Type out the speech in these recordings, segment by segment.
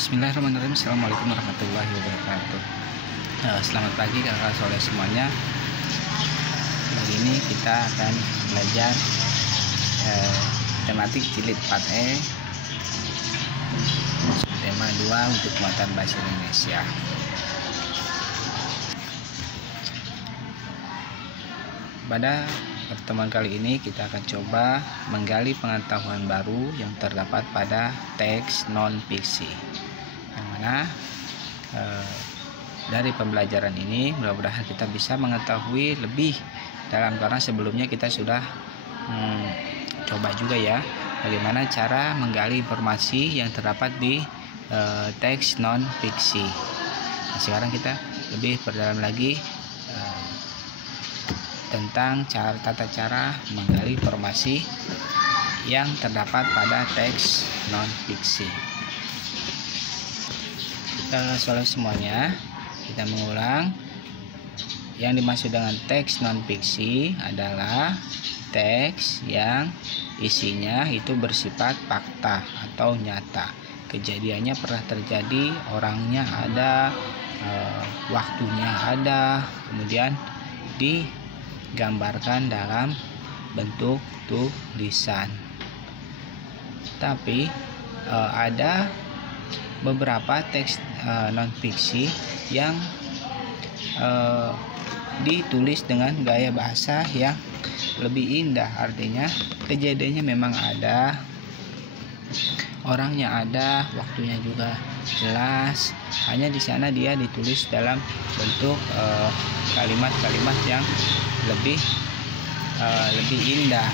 Bismillahirrahmanirrahim. Assalamualaikum warahmatullahi wabarakatuh. Selamat pagi kakak soleh semuanya. Kali ini kita akan belajar tematik jilid 4E, tema 2 untuk muatan bahasa Indonesia. Pada pertemuan kali ini kita akan coba menggali pengetahuan baru yang terdapat pada teks non-fiksi, yang mana dari pembelajaran ini mudah-mudahan kita bisa mengetahui lebih dalam, karena sebelumnya kita sudah coba juga ya bagaimana cara menggali informasi yang terdapat di teks non-fiksi. Nah, sekarang kita lebih perdalam lagi tentang tata cara menggali informasi yang terdapat pada teks non-fiksi. Soal semuanya, kita mengulang. Yang dimaksud dengan teks non-fiksi adalah teks yang isinya itu bersifat fakta atau nyata. Kejadiannya pernah terjadi, orangnya ada, waktunya ada, kemudian digambarkan dalam bentuk tulisan. Tapi ada beberapa teks non-fiksi yang ditulis dengan gaya bahasa yang lebih indah. Artinya kejadiannya memang ada, orangnya ada, waktunya juga jelas, hanya di sana dia ditulis dalam bentuk kalimat-kalimat yang lebih indah.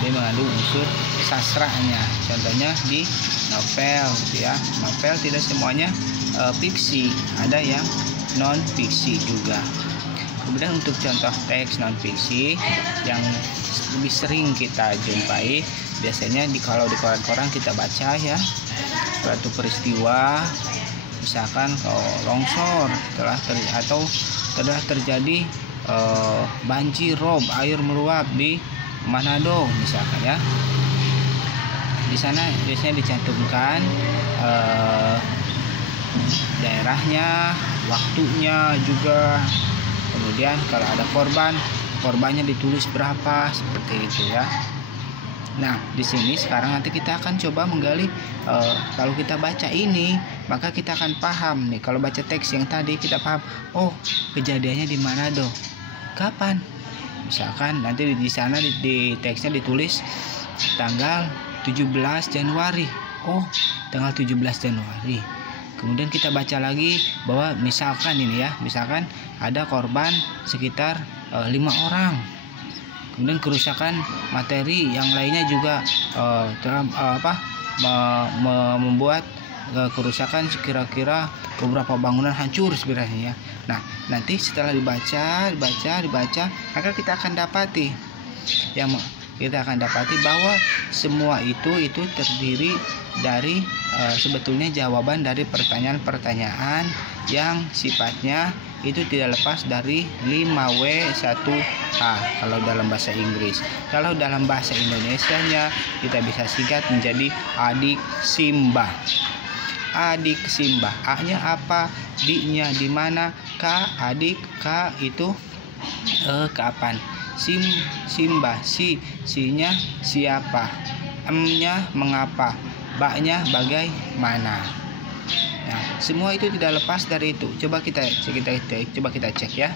Dia mengandung unsur sastranya. Contohnya di novel, gitu ya. Novel tidak semuanya fiksi, ada yang non fiksi juga. Kemudian untuk contoh teks non fiksi yang lebih sering kita jumpai, biasanya kalau di koran-koran kita baca ya, suatu peristiwa, misalkan kalau longsor atau telah terjadi banjir rob, air meluap di Manado misalkan ya. Di sana biasanya dicantumkan daerahnya, waktunya juga. Kemudian kalau ada korbannya ditulis berapa, seperti itu ya. Nah, di sini sekarang nanti kita akan coba menggali. Kalau kita baca ini, maka kita akan paham nih. Kalau baca teks yang tadi kita paham, oh kejadiannya di Manado, kapan? Misalkan nanti di sana di teksnya ditulis tanggal 17 Januari. Oh, tanggal 17 Januari. Kemudian kita baca lagi bahwa misalkan ini ya, misalkan ada korban sekitar 5 orang. Kemudian kerusakan materi yang lainnya juga membuat kerusakan kira-kira beberapa bangunan hancur sebenarnya ya. Nah, nanti setelah dibaca, maka kita akan dapati bahwa semua itu terdiri dari sebetulnya jawaban dari pertanyaan-pertanyaan yang sifatnya itu tidak lepas dari 5W1H kalau dalam bahasa Inggris. Kalau dalam bahasa Indonesianya kita bisa singkat menjadi adik Simba. Adik Simba. A-nya apa? D-nya di mana? K, adik. K itu kapan? Simba. Si-nya siapa? M-nya mengapa? Ba-nya bagaimana? Nah, semua itu tidak lepas dari itu. Coba kita cek ya.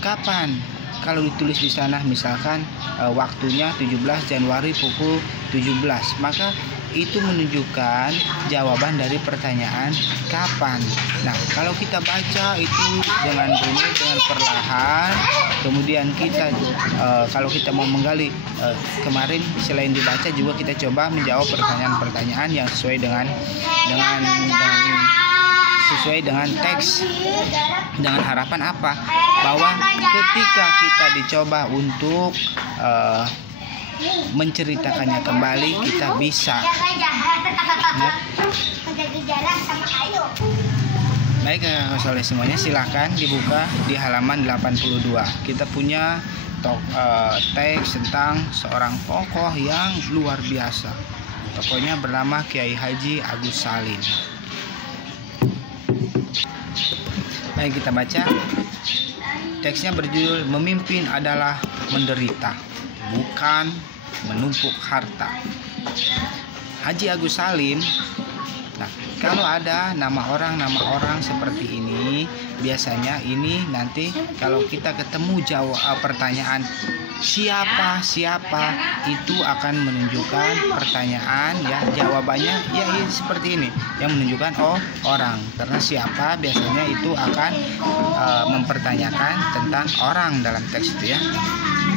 Kapan? Kalau ditulis di sana misalkan waktunya 17 Januari pukul 17, maka itu menunjukkan jawaban dari pertanyaan kapan. Nah, kalau kita baca itu dengan runut, dengan perlahan, kemudian kita kalau kita mau menggali kemarin selain dibaca juga kita coba menjawab pertanyaan-pertanyaan yang sesuai dengan teks, dengan harapan apa? Bahwa ketika kita dicoba untuk menceritakannya kembali, kita bisa. Nah, baik kakak soleh semuanya, silahkan dibuka di halaman 82. Kita punya teks tentang seorang tokoh yang luar biasa. Tokohnya bernama Kiai Haji Agus Salim. Baik, kita baca. Teksnya berjudul Memimpin adalah menderita, bukan menumpuk harta. Haji Agus Salim. Nah, kalau ada nama orang seperti ini, biasanya ini nanti kalau kita ketemu pertanyaan siapa itu akan menunjukkan pertanyaan, ya, jawabannya ya seperti ini yang menunjukkan orang, karena siapa biasanya itu akan mempertanyakan tentang orang dalam teks itu, ya.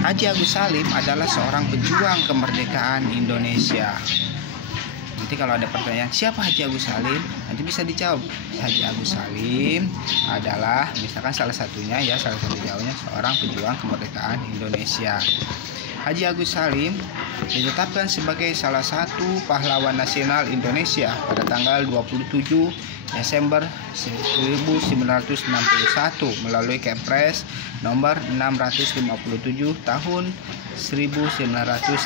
Haji Agus Salim adalah seorang pejuang kemerdekaan Indonesia. Nanti kalau ada pertanyaan siapa Haji Agus Salim, nanti bisa dijawab Haji Agus Salim adalah misalkan salah satu jawabnya seorang pejuang kemerdekaan Indonesia. Haji Agus Salim ditetapkan sebagai salah satu pahlawan nasional Indonesia pada tanggal 27 Desember 1961 melalui Kepres nomor 657 tahun 1961.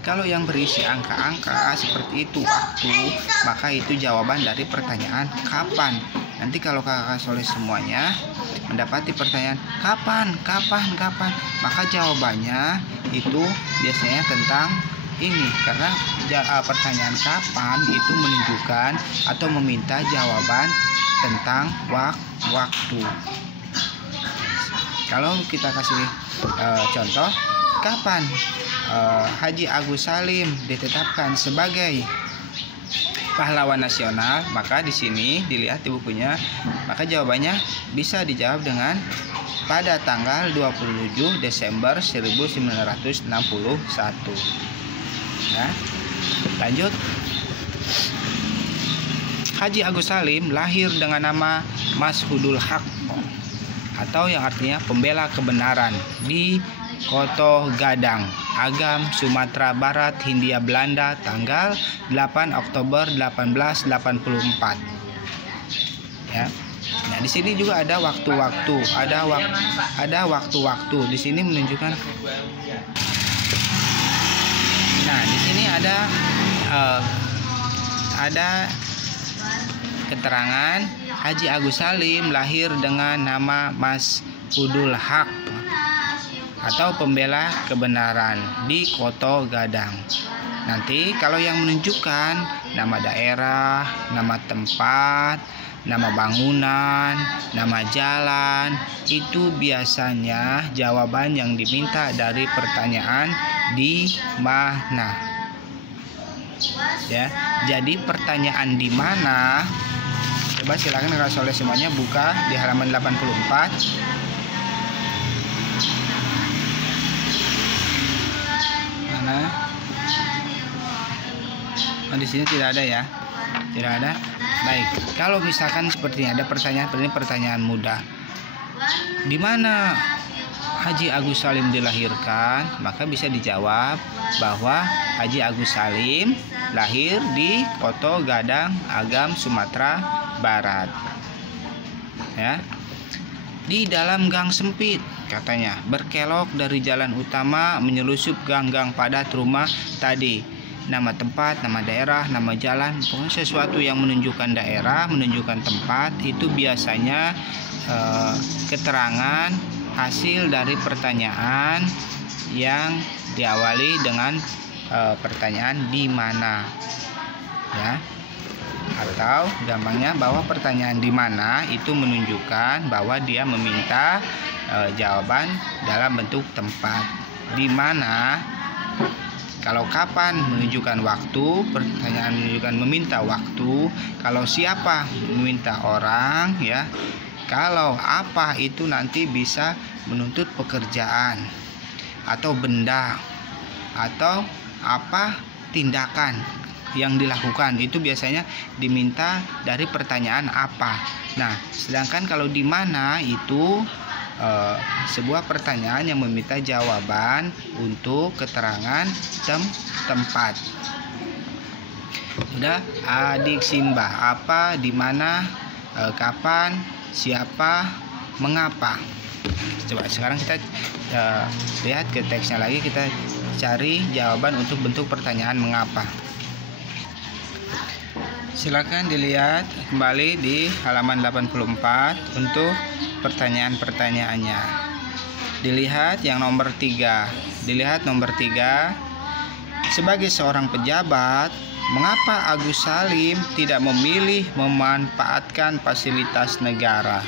Kalau yang berisi angka-angka seperti itu waktu, maka itu jawaban dari pertanyaan kapan. Nanti kalau kakak soleh semuanya mendapati pertanyaan kapan, maka jawabannya itu biasanya tentang ini, karena pertanyaan kapan itu menunjukkan atau meminta jawaban tentang waktu. Kalau kita kasih contoh, kapan Haji Agus Salim ditetapkan sebagai pahlawan nasional, maka di sini dilihat di bukunya, maka jawabannya bisa dijawab dengan pada tanggal 27 Desember 1961. Ya, lanjut. Haji Agus Salim lahir dengan nama Mashudul Haq atau yang artinya pembela kebenaran di Koto Gadang, Agam, Sumatera Barat, Hindia Belanda, tanggal 8 Oktober 1884. Ya. Nah, di sini juga ada waktu-waktu, ada waktu-waktu. Di sini menunjukkan. Nah, di sini ada keterangan Haji Agus Salim lahir dengan nama Mashudul Haq atau pembela kebenaran di Koto Gadang. Nanti kalau yang menunjukkan nama daerah, nama tempat, nama bangunan, nama jalan, itu biasanya jawaban yang diminta dari pertanyaan di mana. Ya, jadi pertanyaan di mana, coba silakan kalau soleh semuanya buka di halaman 84. Di sini tidak ada, ya, tidak ada. Baik, kalau misalkan seperti ini ada pertanyaan seperti ini, pertanyaan mudah. Di mana Haji Agus Salim dilahirkan? Maka bisa dijawab bahwa Haji Agus Salim lahir di Koto Gadang, Agam, Sumatera Barat. Ya, di dalam gang sempit, katanya, berkelok dari jalan utama menyelusup gang-gang padat rumah tadi. Nama tempat, nama daerah, nama jalan, pokoknya sesuatu yang menunjukkan daerah, menunjukkan tempat, itu biasanya keterangan hasil dari pertanyaan yang diawali dengan pertanyaan di mana, ya. Atau gampangnya bahwa pertanyaan di mana itu menunjukkan bahwa dia meminta jawaban dalam bentuk tempat. Di mana. Kalau kapan menunjukkan waktu, pertanyaan menunjukkan meminta waktu. Kalau siapa meminta orang, ya. Kalau apa itu nanti bisa menuntut pekerjaan atau benda atau apa tindakan yang dilakukan, itu biasanya diminta dari pertanyaan apa. Nah, sedangkan kalau di mana itu sebuah pertanyaan yang meminta jawaban untuk keterangan tempat. Udah, adik Simba, apa, di mana, kapan, siapa, mengapa. Coba sekarang kita lihat ke teksnya lagi, kita cari jawaban untuk bentuk pertanyaan mengapa. Silakan dilihat kembali di halaman 84 untuk pertanyaan-pertanyaannya. Dilihat yang nomor 3. Dilihat nomor 3. Sebagai seorang pejabat, mengapa Agus Salim tidak memilih memanfaatkan fasilitas negara?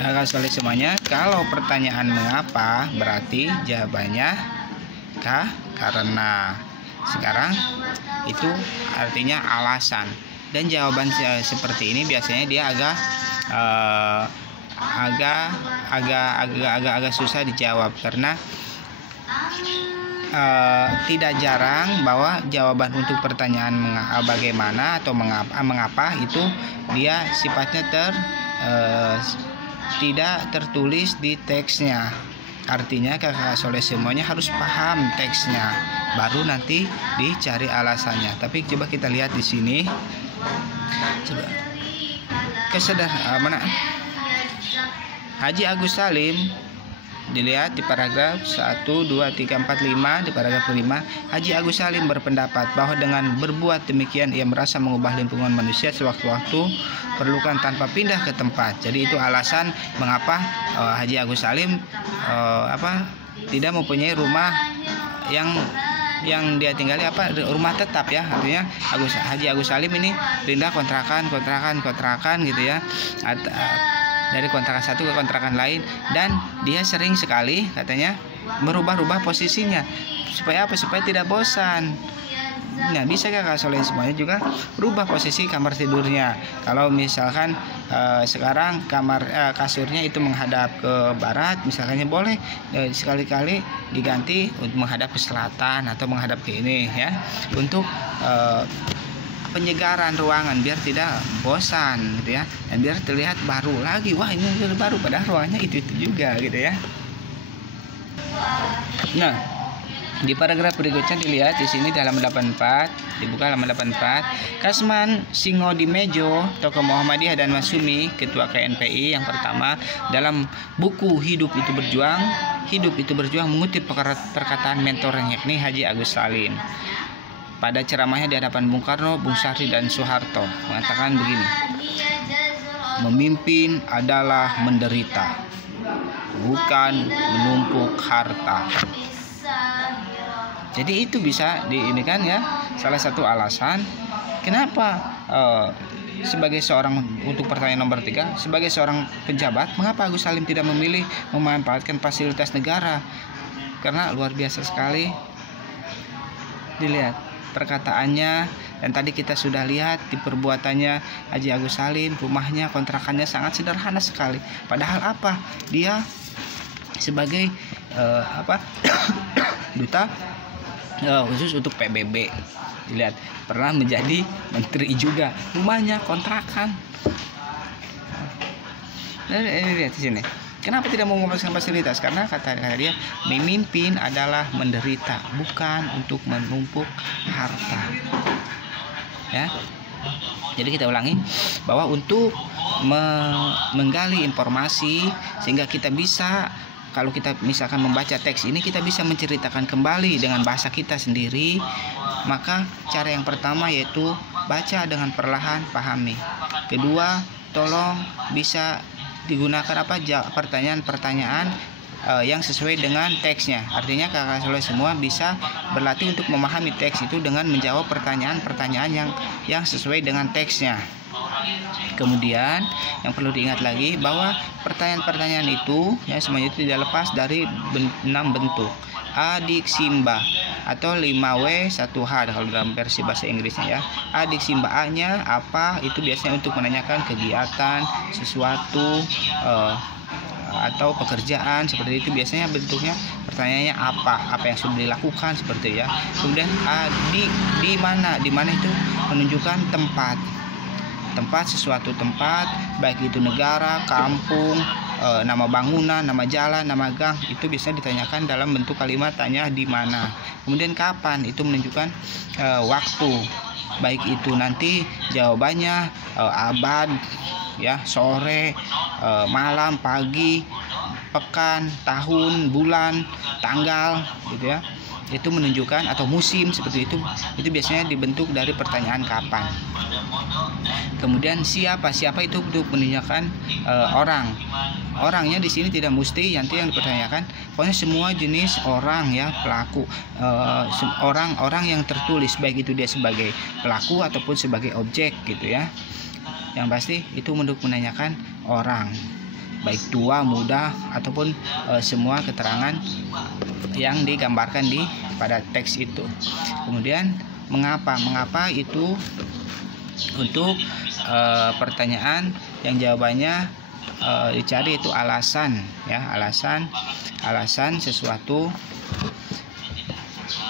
Nah, soal semuanya, kalau pertanyaan mengapa berarti jawabannya karena. Sekarang itu artinya alasan, dan jawaban seperti ini biasanya dia agak susah dijawab karena tidak jarang bahwa jawaban untuk pertanyaan bagaimana atau mengapa itu dia sifatnya tidak tertulis di teksnya. Artinya kakak soleh semuanya harus paham teksnya, baru nanti dicari alasannya. Tapi coba kita lihat di sini. Coba mana Haji Agus Salim, dilihat di paragraf 1, 2, 3, 4, 5. Di paragraf 5, Haji Agus Salim berpendapat bahwa dengan berbuat demikian ia merasa mengubah lingkungan manusia sewaktu-waktu perlukan tanpa pindah ke tempat. Jadi itu alasan mengapa Haji Agus Salim tidak mempunyai rumah yang dia tinggali rumah tetap ya. Artinya Haji Agus Salim ini pindah kontrakan gitu ya. Dari kontrakan satu ke kontrakan lain, dan dia sering sekali katanya merubah-rubah posisinya supaya tidak bosan. Nah, bisa kakak soleh semuanya juga berubah posisi kamar tidurnya. Kalau misalkan sekarang kasurnya itu menghadap ke barat, misalkannya boleh sekali-kali diganti untuk menghadap ke selatan atau menghadap ke ini ya, untuk penyegaran ruangan biar tidak bosan gitu ya, dan biar terlihat baru lagi. Wah, ini baru padahal ruangannya itu juga gitu ya. Nah, di paragraf berikutnya dilihat di sini di halaman 84, dibuka halaman 84. Kasman Singodimejo, tokoh Muhammadiyah dan Masumi, ketua KNPI yang pertama, dalam buku Hidup Itu Berjuang mengutip perkataan mentornya yakni Haji Agus Salim. Pada ceramahnya di hadapan Bung Karno, Bung Sahri dan Soeharto mengatakan begini: memimpin adalah menderita, bukan menumpuk harta. Jadi itu bisa diinikan ya, salah satu alasan kenapa sebagai seorang, untuk pertanyaan nomor 3, sebagai seorang pejabat, mengapa Agus Salim tidak memilih memanfaatkan fasilitas negara? Karena luar biasa sekali. Dilihat perkataannya, dan tadi kita sudah lihat di perbuatannya Haji Agus Salim, rumahnya, kontrakannya sangat sederhana sekali. Padahal dia sebagai duta khusus untuk PBB. Dilihat pernah menjadi menteri juga, rumahnya kontrakan. Dan ini lihat di sini. Kenapa tidak mau memasukkan fasilitas? Karena kata dia, memimpin adalah menderita, bukan untuk menumpuk harta. Ya. Jadi kita ulangi bahwa untuk menggali informasi sehingga kita bisa, kalau kita misalkan membaca teks ini, kita bisa menceritakan kembali dengan bahasa kita sendiri. Maka cara yang pertama yaitu baca dengan perlahan, pahami. Kedua, tolong bisa digunakan pertanyaan-pertanyaan yang sesuai dengan teksnya. Artinya kakak soleh semua bisa berlatih untuk memahami teks itu dengan menjawab pertanyaan-pertanyaan yang sesuai dengan teksnya. Kemudian yang perlu diingat lagi bahwa pertanyaan-pertanyaan itu ya semuanya itu tidak lepas dari 6 bentuk. Adiksimba atau 5W1H kalau dalam versi bahasa Inggrisnya ya. Adiksimba A-nya apa, itu biasanya untuk menanyakan kegiatan, sesuatu atau pekerjaan, seperti itu biasanya bentuknya pertanyaannya apa yang sudah dilakukan, seperti ya. Kemudian di mana itu menunjukkan tempat, sesuatu tempat, baik itu negara, kampung, nama bangunan, nama jalan, nama gang, itu biasanya ditanyakan dalam bentuk kalimat tanya di mana. Kemudian kapan, itu menunjukkan waktu. baik itu nanti jawabannya abad, ya, sore, malam, pagi, pekan, tahun, bulan, tanggal, gitu ya. Itu menunjukkan, atau musim seperti itu biasanya dibentuk dari pertanyaan kapan. Kemudian siapa itu untuk menunjukkan orang. Orangnya di sini tidak mesti nanti yang dipertanyakan, pokoknya semua jenis orang, ya, pelaku, orang yang tertulis, baik itu dia sebagai pelaku ataupun sebagai objek, gitu ya. Yang pasti itu untuk menanyakan orang, baik tua, muda, ataupun semua keterangan yang digambarkan pada teks itu. Kemudian mengapa itu untuk pertanyaan yang jawabannya dicari itu alasan, ya, alasan sesuatu.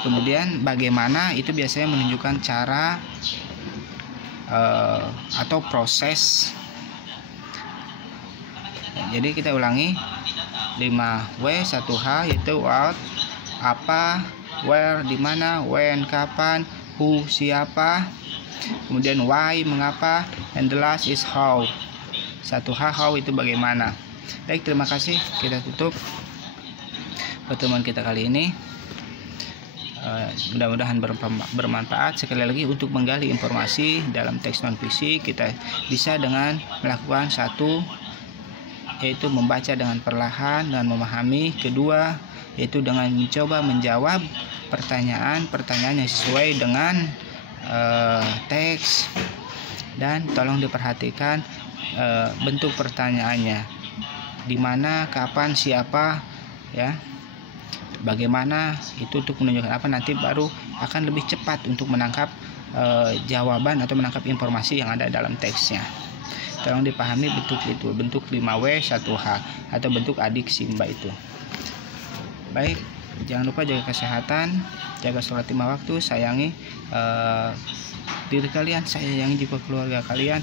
Kemudian bagaimana itu biasanya menunjukkan cara atau proses. Jadi kita ulangi 5W 1H yaitu what, apa, where, di mana, when, kapan, who, siapa, kemudian why, mengapa, and the last is how. 1H how itu bagaimana. Baik, terima kasih. Kita tutup pertemuan kita kali ini. Mudah-mudahan bermanfaat. Sekali lagi, untuk menggali informasi dalam teks non fiksi kita bisa dengan melakukan satu, yaitu membaca dengan perlahan dan memahami. Kedua, yaitu dengan mencoba menjawab pertanyaan yang sesuai dengan teks, dan tolong diperhatikan bentuk pertanyaannya, di mana, kapan, siapa, ya, bagaimana, itu untuk menunjukkan apa. Nanti baru akan lebih cepat untuk menangkap jawaban atau menangkap informasi yang ada dalam teksnya. Tolong dipahami bentuk itu, bentuk 5W 1H atau bentuk adik Simba itu. Baik, jangan lupa jaga kesehatan, jaga sholat 5 waktu, sayangi diri kalian, sayangi juga keluarga kalian.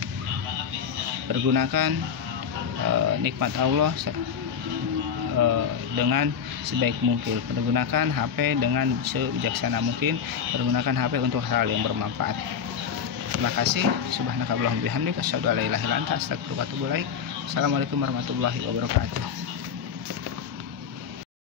Pergunakan nikmat Allah dengan sebaik mungkin. Pergunakan HP dengan sebijaksana mungkin. Pergunakan HP untuk hal yang bermanfaat. Terima kasih. Subhanakallahumma bihamdika asyhadu an la ilaha illa anta astaghfiruka wa atubu ilaik. Assalamualaikum warahmatullahi wabarakatuh.